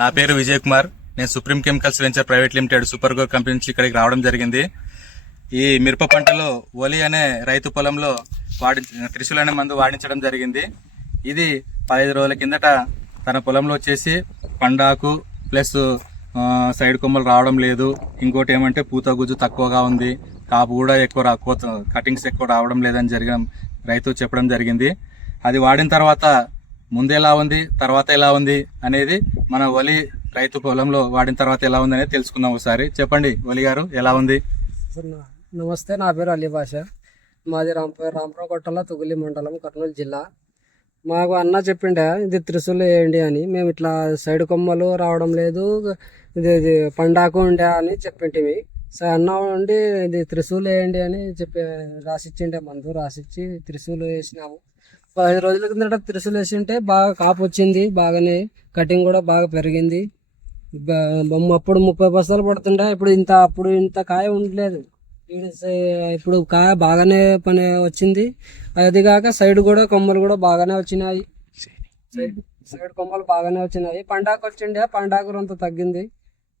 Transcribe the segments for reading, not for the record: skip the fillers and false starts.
నా పేరు విజయ్ కుమార్. నేను supreme chemicals venture private limited super go company నుంచి ఇక్కడికి రావడం జరిగింది. ఈ మిరప పంటలో ఒలి అనే రైతు పొలంలో త్రిశూల్ అనే మందు వాడించడం జరిగింది. ఇది 15 రోజుల కిందట తన పొలంలో వచ్చేసి పండాకు ప్లస్ సైడ్ కొమ్మలు రావడం లేదు. ఇంకోటి ఏమంటే పూత గుజ్జు తక్కువగా ఉంది, కాపు కూడా ఎక్కువ కటింగ్స్ ఎక్కువ రావడం లేదని రైతు చెప్పడం జరిగింది. అది వాడిన తర్వాత ముందు ఎలా ఉంది, తర్వాత ఎలా ఉంది అనేది మన ఒలి రైతు పొలంలో వాడిన తర్వాత ఎలా ఉంది అనేది తెలుసుకుందాం. ఒకసారి చెప్పండి ఒలి గారు, ఎలా ఉంది? నమస్తే, నా పేరు అలీ బాషా. మాది రాంపురం కొట్టల తుగులి మండలం, కర్నూలు జిల్లా. మాకు అన్న చెప్పిండే ఇది త్రిశూల్ వేయండి అని. మేము ఇట్లా సైడ్ కొమ్మలు రావడం లేదు, ఇది పండాకు ఉండే అని చెప్పింటివి. అన్న ఉండి ఇది త్రిశూల్ వేయండి అని చెప్పి రాసిచ్చిండే మందు. రాసిచ్చి త్రిశూల్ వేసినాము. 15 రోజుల కిందట త్రిశూల్ వేసింటే బాగా కాపు వచ్చింది, బాగానే కటింగ్ కూడా బాగా పెరిగింది. అప్పుడు 30 బస్తాలు పడుతుండే, అప్పుడు ఇంత కాయ ఉండలేదు. ఇప్పుడు కాయ బాగానే పని వచ్చింది. అది కాక సైడ్ కూడా కొమ్మలు కూడా బాగానే వచ్చినాయి. సైడ్ కొమ్మలు బాగానే వచ్చినాయి. పండాకు వచ్చిండే, పండాకు అంత తగ్గింది.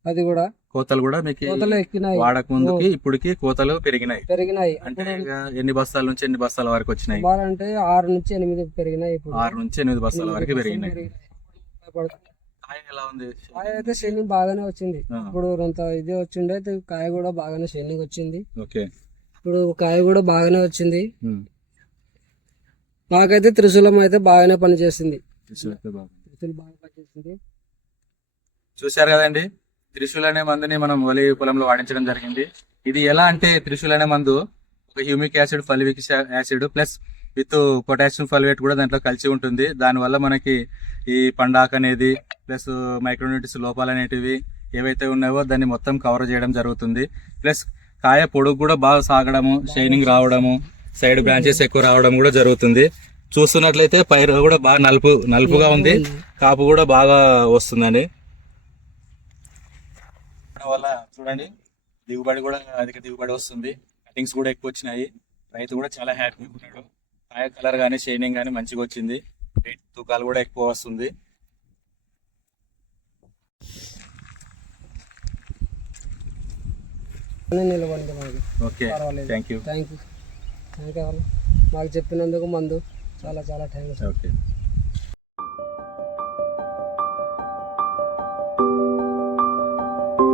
అది కూడా కోతలు కూడా మీకు కోతలు ఎక్కినాయి. వాడక ముందుకి ఇప్పటికి కోతలు పెరిగినాయి. అంటే ఎన్ని బస్తాల నుంచి ఎన్ని బస్తాల వరకు వచ్చినాయి? అంటే 6 నుంచి 8 పెరిగినాయి. ఇప్పుడు 6 నుంచి 8 బస్తాల వరకు పెరిగినాయి. కాయ ఎలా ఉంది? కాయ అయితే షైనింగ్ బాగానే వచ్చింది. ఇప్పుడు అంత ఇది వచ్చిండే, కాయ కూడా బాగానే షైనింగ్ వచ్చింది. ఓకే, ఇప్పుడు కాయ కూడా బాగానే వచ్చింది. నాకైతే త్రిశూలం అయితే బాగానే పనిచేసింది. త్రిశూల్ బాగా పనిచేసింది. చూశారు కదండి, త్రిశూల్ అనే మందుని మనం ఒలి పొలంలో వాడించడం జరిగింది. ఇది ఎలా అంటే త్రిశూల్ అనే మందు ఒక humic acid, fulvic acid plus with potassium fulvate కూడా దాంట్లో కలిసి ఉంటుంది. దానివల్ల మనకి ఈ పండాక్ అనేది ప్లస్ మైక్రోన్యూట్రిన్స్ లోపాలు అనేటివి ఏవైతే ఉన్నాయో దాన్ని మొత్తం కవర్ చేయడం జరుగుతుంది. ప్లస్ కాయ పొడుగు కూడా బాగా సాగడము, షైనింగ్ రావడము, సైడ్ బ్రాంచెస్ ఎక్కువ రావడం కూడా జరుగుతుంది. చూస్తున్నట్లయితే పైరు కూడా బాగా నలుపుగా ఉంది, కాపు కూడా బాగా వస్తుందండి. వల్ల చూడండి దిగుబడి కూడా అధిక దిగుబడి వస్తుంది. కటింగ్స్ కూడా ఎక్కువ వచ్చినాయి. రైతు కూడా చాలా హ్యాపీగా ఉన్నాడు. కాయ కలర్ కానీ షైనింగ్ కానీ మంచిగా వచ్చింది. వెయిట్ తూకాలు కూడా ఎక్కువ వస్తుంది. Okay, thank you. మాకు చెప్పినందుకు మందు చాలా చాలా థ్యాంక్స్. ఓకే.